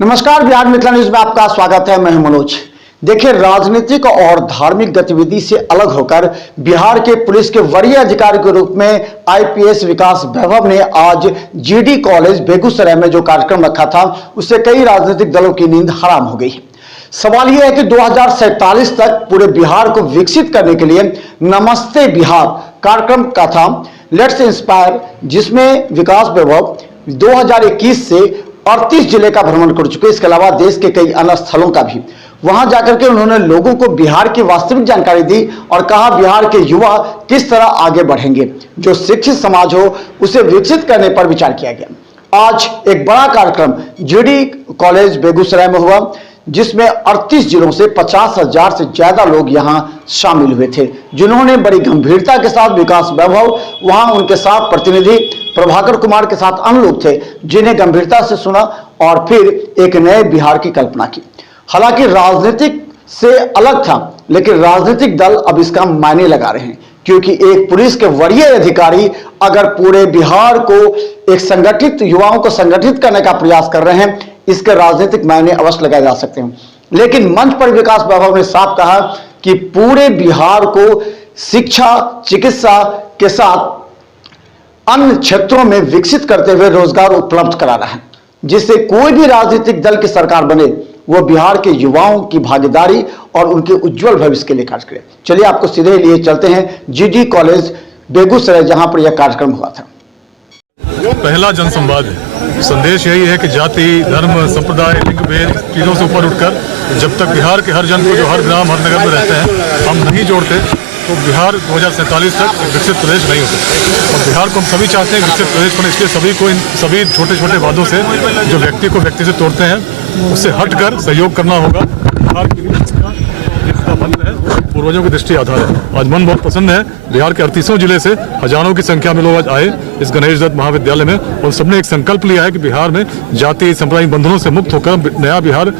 नमस्कार, बिहार मिथिला न्यूज में आपका स्वागत है। मैं हूं मनोज। देखिए, राजनीतिक और धार्मिक गतिविधि से अलग होकर बिहार के पुलिस के वरीय अधिकारी के रूप में आईपीएस विकास वैभव ने आज जीडी कॉलेज बेगूसराय में जो कार्यक्रम रखा था, उससे कई राजनीतिक दलों की नींद हराम हो गई। सवाल यह है कि 2047 तक पूरे बिहार को विकसित करने के लिए नमस्ते बिहार कार्यक्रम का था लेट्स इंस्पायर, जिसमें विकास वैभव 2021 से 38 जिले का भ्रमण कर चुके। इसके अलावा देश के कई अन्य स्थलों का भी वहां जाकर के उन्होंने लोगों को बिहार की वास्तविक जानकारी दी और कहा बिहार के युवा किस तरह आगे बढ़ेंगे। जो शिक्षित समाज हो उसे विकसित करने पर विचार किया गया। आज एक बड़ा कार्यक्रम जीडी कॉलेज बेगूसराय में हुआ, जिसमें 38 जिलों से 50,000 से ज्यादा लोग यहां शामिल हुए थे, जिन्होंने बड़ी गंभीरता के साथ विकास वैभव, वहां उनके साथ प्रतिनिधि प्रभाकर कुमार के साथ अन्य लोग थे, जिन्हें गंभीरता से सुना और फिर एक नए बिहार की कल्पना की। हालांकि राजनीतिक से अलग था, लेकिन राजनीतिक दल अब इसका मायने लगा रहे हैं, क्योंकि एक पुलिस के वरीय अधिकारी अगर पूरे बिहार को एक संगठित युवाओं को संगठित करने का प्रयास कर रहे हैं, इसके राजनीतिक मायने अवश्य लगाए जा सकते हैं। लेकिन मंच पर विकास वैभव ने साफ कहा कि पूरे बिहार को शिक्षा, चिकित्सा के साथ अन्य क्षेत्रों में विकसित करते हुए रोजगार उपलब्ध कराना है, जिससे कोई भी राजनीतिक दल की सरकार बने वो बिहार के युवाओं की भागीदारी और उनके उज्जवल भविष्य के लिए कार्य करे। चलिए आपको सीधे लिए चलते हैं जीडी कॉलेज बेगूसराय, जहां पर यह कार्यक्रम हुआ था। पहला जनसंवाद है। संदेश यही है कि जाति, धर्म, संप्रदाय, लिंग भेद चीजों से ऊपर उठकर जब तक बिहार के हर जन को, जो हर ग्राम हर नगर में रहते हैं, हम नहीं जोड़ते तो बिहार 2047 तक एक विकसित प्रदेश नहीं हो सकता। और बिहार को हम सभी चाहते हैं विकसित प्रदेश बने, इसलिए सभी को इन सभी छोटे छोटे वादों से जो व्यक्ति को व्यक्ति से तोड़ते हैं उससे हटकर सहयोग करना होगा। बिहार के लिए इसका मन है, पूर्वजों की दृष्टि आधार है। आज मन बहुत पसंद है। बिहार के 38 जिले से हजारों की संख्या में लोग आज आए इस गणेश दत्त महाविद्यालय में, और सबने एक संकल्प लिया है कि बिहार में जाति सांप्रदायिक बंधनों से मुक्त होकर नया बिहार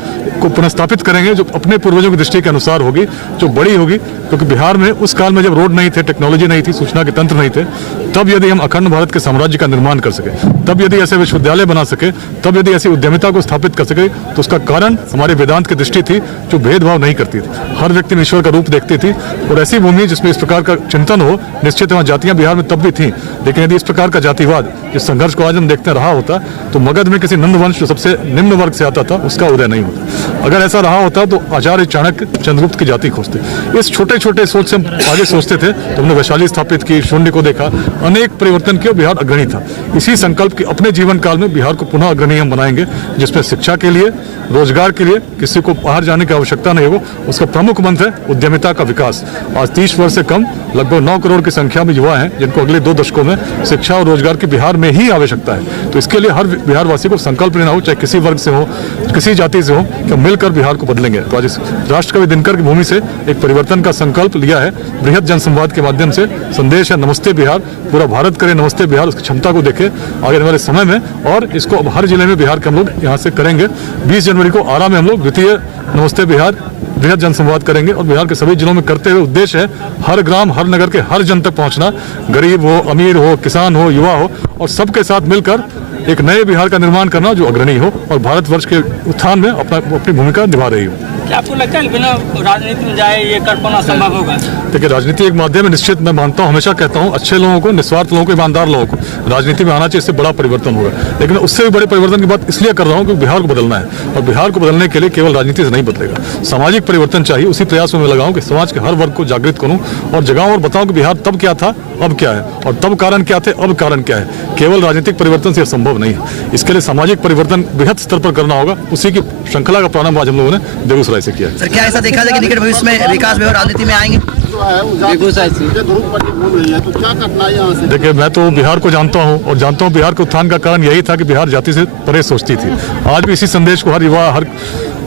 को पुनर्स्थापित करेंगे, जो अपने पूर्वजों की दृष्टि के अनुसार होगी, जो बड़ी होगी। क्योंकि बिहार में उस काल में जब रोड नहीं थे, टेक्नोलॉजी नहीं थी, सूचना के तंत्र नहीं थे, तब यदि हम अखंड भारत के साम्राज्य का निर्माण कर सके, तब यदि ऐसे विश्वविद्यालय बना सके, तब यदि ऐसी उद्यमिता को स्थापित कर सके, तो उसका कारण हमारे वेदांत की दृष्टि थी, जो भेदभाव नहीं करती थी, हर व्यक्ति में ईश्वर का रूप देखती थी। और ऐसी भूमि जिसमें इस प्रकार का चिंतन हो, निश्चित वहाँ जातियां बिहार में तब भी थी, लेकिन यदि इस प्रकार का जातिवाद, इस संघर्ष को आज हम देखते रहा होता, तो मगध में किसी नंद वंश जो सबसे निम्न वर्ग से आता था, उसका उदय नहीं होता। अगर ऐसा रहा होता तो आचार्य चाणक्य चंद्रगुप्त की जाति खोजते। इस छोटे छोटे सोच से हम आगे सोचते थे, तो हमने वैशाली स्थापित की, शून्य को देखा, अनेक परिवर्तन किए, बिहार अग्रणी था। इसी संकल्प की अपने जीवन काल में बिहार को पुनः अग्रणी हम बनाएंगे, जिसमें शिक्षा के लिए, रोजगार के लिए किसी को बाहर जाने की आवश्यकता नहीं हो। उसका प्रमुख मंत्र है उद्यमिता का विकास। आज 30 वर्ष से कम लगभग 9 करोड़ की संख्या में युवा हैं, जिनको अगले 2 दशकों में शिक्षा और रोजगार की बिहार में ही आवश्यकता है। तो इसके लिए हर बिहार वासी को संकल्प लेना हो, चाहे किसी वर्ग से हो, किसी जाति से हो, कि हम मिलकर बिहार को बदलेंगे। तो आज इस राष्ट्रकवि दिनकर की भूमि से एक परिवर्तन का संकल्प लिया है। बृहद जनसंवाद के माध्यम से संदेश है नमस्ते बिहार। पूरा भारत करे नमस्ते बिहार, उसकी क्षमता को देखे आगे वाले समय में, और इसको अब हर जिले में बिहार के हम लोग यहाँ से करेंगे। 20 जनवरी को आरा में हम लोग द्वितीय नमस्ते बिहार बृहद जनसंवाद करेंगे, और बिहार के सभी जिलों में करते हुए उद्देश्य है हर ग्राम हर नगर के हर जन तक पहुंचना, गरीब हो, अमीर हो, किसान हो, युवा हो, और सबके साथ मिलकर एक नए बिहार का निर्माण करना जो अग्रणी हो और भारतवर्ष के उत्थान में अपनी भूमिका निभा रही हो। क्या आपको लगता है बिना राजनीति में जाए ये कर पाना संभव होगा? देखिए, राजनीति एक माध्यम है, निश्चित मैं मानता हूँ, हमेशा कहता हूँ, अच्छे लोगों को, निस्वार्थ लोगों को, ईमानदार लोगों को राजनीति में आना चाहिए, इससे बड़ा परिवर्तन होगा। लेकिन उससे भी बड़े परिवर्तन की बात इसलिए कर रहा हूँ क्योंकि बिहार को बदलना है, और बिहार को बदलने के लिए केवल राजनीति से नहीं बदलेगा, सामाजिक परिवर्तन चाहिए। उसी प्रयास में मैं लगाऊं कि समाज के हर वर्ग को जागृत करूं और जगाऊं और बताऊं कि बिहार तब क्या था, अब क्या है, और तब कारण क्या थे, अब कारण क्या है। केवल राजनीतिक परिवर्तन से संभव नहीं है, इसके लिए सामाजिक परिवर्तन बृहद स्तर पर करना होगा। उसी की श्रृंखला का प्रारंभ आज हम लोगों ने बेगूसराय से किया है। सर, क्या ऐसा देखा जाए कि निकट भविष्य में विकास वैभव राजनीति में आएंगे? बेगूसराय से तो क्या करना है यहाँ से? देखिए, मैं तो बिहार को जानता हूँ और जानता हूँ बिहार के उत्थान का कारण यही था कि बिहार जाति से परे सोचती थी। आज भी इसी संदेश को हर युवा, हर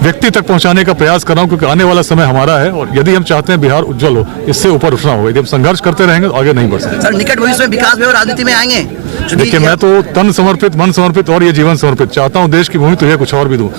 व्यक्ति तक पहुंचाने का प्रयास कर रहा हूं, क्योंकि आने वाला समय हमारा है, और यदि हम चाहते हैं बिहार उज्जवल हो, इससे ऊपर उठना होगा। यदि हम संघर्ष करते रहेंगे तो आगे नहीं बढ़ सकते। सर, निकट भविष्य में विकास वैभव राजनीति में आएंगे? देखिए, मैं तो तन समर्पित, मन समर्पित और ये जीवन समर्पित चाहता हूँ। देश की भूमि तो है, कुछ और भी दूँ।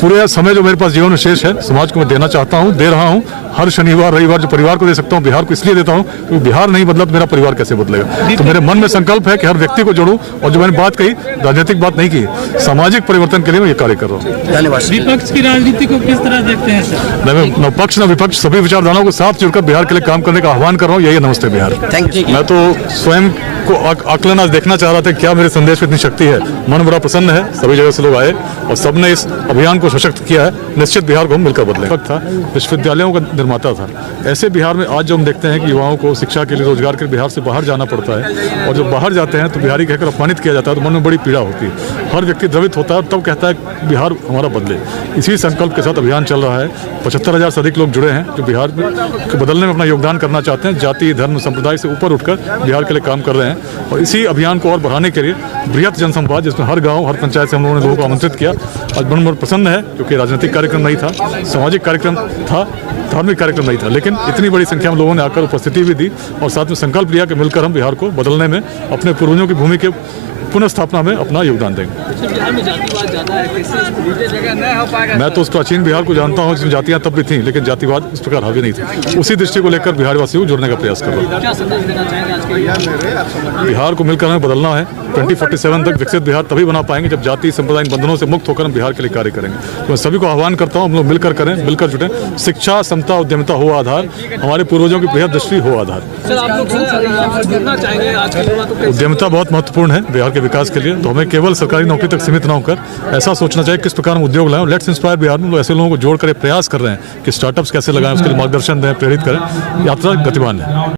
पूरे समय जो मेरे पास जीवन में शेष है, समाज को मैं देना चाहता हूँ, दे रहा हूँ। हर शनिवार रविवार जो परिवार को दे सकता हूँ, बिहार को इसलिए देता हूँ क्योंकि बिहार नहीं बदला तो मेरा परिवार कैसे बदलेगा। तो मेरे मन में संकल्प है कि हर व्यक्ति को जोड़ूं, और जो मैंने बात कही, राजनीतिक बात नहीं की, सामाजिक परिवर्तन के लिए मैं ये कार्य कर रहा हूँ। धन्यवाद। विपक्ष की राजनीति को किस तरह देखते हैं सर? मैं न पक्ष न विपक्ष सभी विचारधाराओं को साथ जुड़कर बिहार के लिए काम करने का आह्वान कर रहा हूँ। यही है नमस्ते बिहार। Thank you. मैं तो स्वयं को आकलन आज देखना चाह रहा था, क्या मेरे संदेश में इतनी शक्ति है। मन बड़ा प्रसन्न है, सभी जगह से लोग आए और सबने इस अभियान को सशक्त किया है। निश्चित बिहार को हम मिलकर बदलेंगे। था विश्वविद्यालयों का निर्माता था। ऐसे बिहार में आज जो हम देखते हैं कि युवाओं को शिक्षा के लिए, रोजगार के लिए बिहार से बाहर जाना पड़ता है, और जब बाहर जाते हैं तो बिहारी कहकर अपमानित किया जाता है, तो मन में बड़ी पीड़ा होती है। हर व्यक्ति द्रवित होता है और तब कहता है कि बिहार हमारा बदले। इसी संकल्प के साथ अभियान चल रहा है। 75,000 से अधिक लोग जुड़े हैं जो बिहार को बदलने में अपना योगदान करना चाहते हैं। जाति, धर्म, संप्रदाय से ऊपर उठकर बिहार के लिए काम कर रहे हैं। और इसी अभियान को और बढ़ाने के लिए बृहत जनसंवाद, जिसमें हर गांव, हर पंचायत से हम लोगों ने लोगों को आमंत्रित किया। आज मन बड़ा प्रसन्न है क्योंकि राजनीतिक कार्यक्रम नहीं था, सामाजिक कार्यक्रम था, धार्मिक कार्यक्रम नहीं था, लेकिन इतनी बड़ी संख्या में लोगों ने आकर उपस्थिति भी दी और साथ में संकल्प लिया कि मिलकर हम बिहार को बदलने में, अपने पूर्वजों की भूमि के पुनर्स्थापना में अपना योगदान देंगे। बिहार में जातिवाद ज्यादा है, किसी जगह नहीं हो पाएगा। मैं तो उस प्राचीन बिहार को जानता हूँ जिसमें जातियाँ तब भी थीं, लेकिन जातिवाद इस प्रकार हावी नहीं थी। उसी दृष्टि को लेकर बिहार वासियों को जोड़ने का प्रयास कर रहा हूँ। क्या संदेश देना चाहेंगे आज के बिहार को मिलकर हमें बदलना है। 2047 तक विकसित बिहार तभी बना पाएंगे जब जाति संप्रदाय बंधनों से मुक्त होकर हम बिहार के लिए कार्य करेंगे। तो मैं सभी को आह्वान करता हूँ, हम लोग मिलकर करें, मिलकर जुटें। शिक्षा, समता, उद्यमिता हो आधार, हमारे पूर्वजों की बृहद दृष्टि हो आधार। सर, आप लोग जुड़ना चाहेंगे आज के युवा को? उद्यमिता बहुत महत्वपूर्ण है बिहार के विकास के लिए। तो हमें केवल सरकारी नौकरी तक सीमित न होकर ऐसा सोचना चाहिए किस प्रकार हम उद्योग लाएं। लेट्स इंस्पायर बिहार में लोग ऐसे लोगों को जोड़कर प्रयास कर रहे हैं कि स्टार्टअप्स कैसे लगाएं, उसके लिए मार्गदर्शन दें, प्रेरित करें। यात्रा गतिमान है।